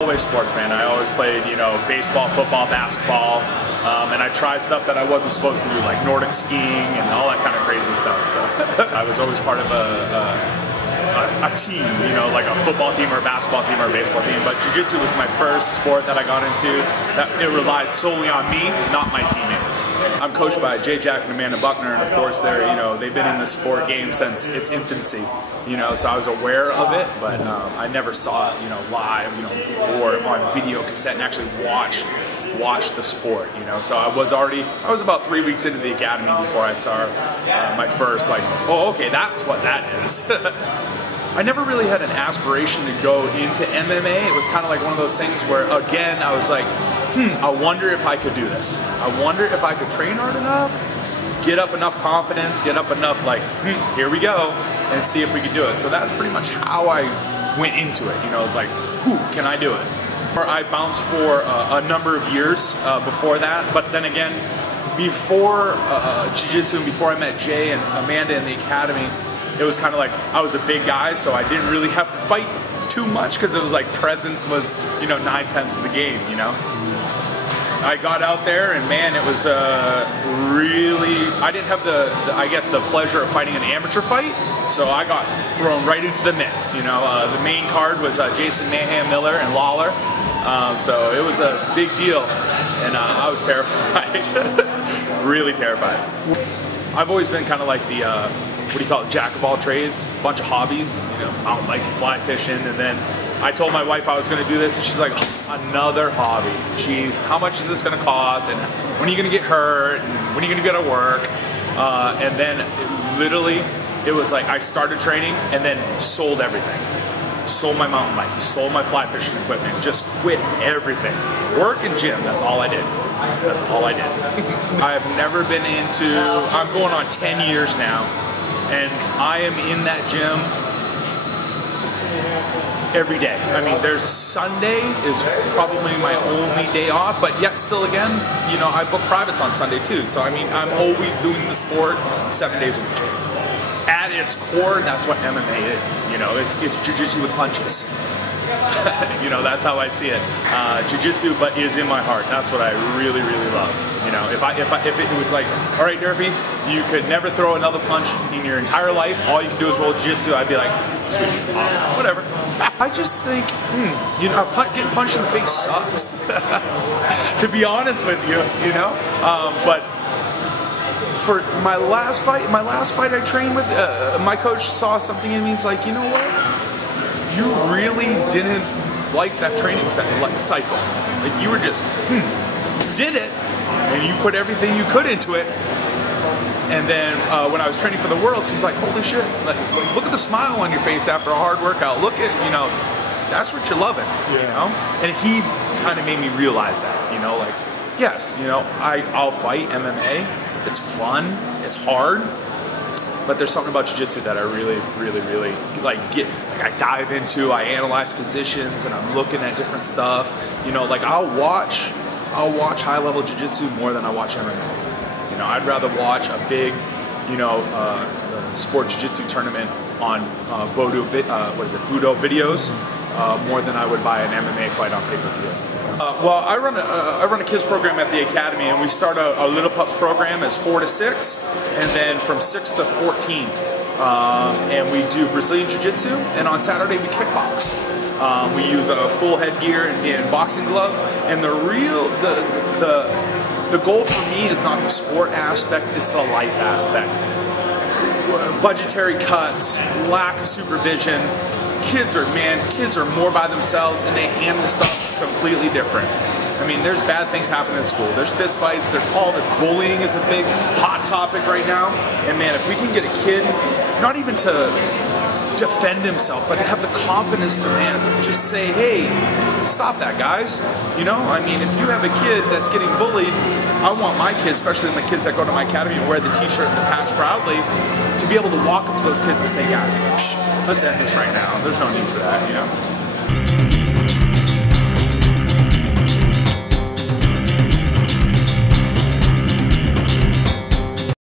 Always sports, man. I always played, baseball, football, basketball, and I tried stuff that I wasn't supposed to do, like Nordic skiing and all that kind of crazy stuff. So I was always part of a team, like a football team or a basketball team or a baseball team. But jiu-jitsu was my first sport that I got into. That it relies solely on me, not my teammates. I'm coached by Jay Jack and Amanda Buckner, and of course they've been in the sport game since its infancy. So I was aware of it, but I never saw it, live, or on video cassette and actually watched the sport, So I was about 3 weeks into the academy before I saw my first, oh, okay, that's what that is. I never really had an aspiration to go into MMA. It was kind of like one of those things where, again, I was like, I wonder if I could do this. I wonder if I could train hard enough, get up enough confidence, get up enough here we go, and see if we could do it. So that's pretty much how I went into it. It's like, can I do it? I bounced for a number of years before that, but then again, before jiu-jitsu and before I met Jay and Amanda in the academy, it was kind of like I was a big guy, so I didn't really have to fight too much because it was like presence was 9/10 of the game. I got out there and man, it was really, I didn't have the pleasure of fighting an amateur fight, so I got thrown right into the mix. The main card was Jason Mayhem Miller and Lawler, so it was a big deal, and I was terrified, really terrified. I've always been kind of like the, jack of all trades, bunch of hobbies, mountain biking, fly fishing, and then I told my wife I was going to do this, and she's like, another hobby. Jeez, how much is this going to cost? And when are you going to get hurt? And when are you going to get to work? And then it was like I started training and then sold everything. Sold my mountain bike, sold my fly fishing equipment, just quit everything. Work and gym, that's all I did. That's all I did. I've never been I'm going on 10 years now, and I am in that gym every day. I mean, there's Sunday is probably my only day off, but yet still again, I book privates on Sunday too. So I mean, I'm always doing the sport 7 days a week. At its core, that's what MMA is. It's jiu-jitsu with punches. That's how I see it. Jiu-jitsu, but is in my heart. That's what I really, really love. If it was like, all right, Durfee, you could never throw another punch in your entire life. All you can do is roll jiu-jitsu. I'd be like, sweet, awesome, whatever. I just think, getting punched in the face sucks. To be honest with you, but for my last fight I trained with, my coach saw something in me. He's like, you know what? You really didn't like that training cycle. Like you were just, you did it, and you put everything you could into it. And then when I was training for the Worlds, he's like, holy shit, look at the smile on your face after a hard workout. Look at, that's what you're loving, And he kind of made me realize that, yes, I'll fight MMA. It's fun, it's hard, but there's something about jiu-jitsu that I really, really, really I dive into. I analyze positions and I'm looking at different stuff. I'll watch high-level jiu-jitsu more than I watch MMA. I'd rather watch a big, sport jiu-jitsu tournament on Budo videos more than I would buy an MMA fight on pay-per-view. Well, I run a kids program at the academy, and we start a Little Pups program as 4 to 6, and then from 6 to 14. And we do Brazilian Jiu-Jitsu, and on Saturday we kickbox. We use a full headgear and boxing gloves, and the goal for me is not the sport aspect, it's the life aspect. Budgetary cuts, lack of supervision. Kids are more by themselves and they handle stuff completely different. I mean, there's bad things happening in school. There's fist fights, there's all the bullying is a big hot topic right now. And man, if we can get a kid, not even to defend himself, but to have the confidence to, just say, hey, stop that, guys. I mean, if you have a kid that's getting bullied, I want my kids, especially the kids that go to my academy and wear the t-shirt and the patch proudly, to be able to walk up to those kids and say, guys, let's end this right now. There's no need for that,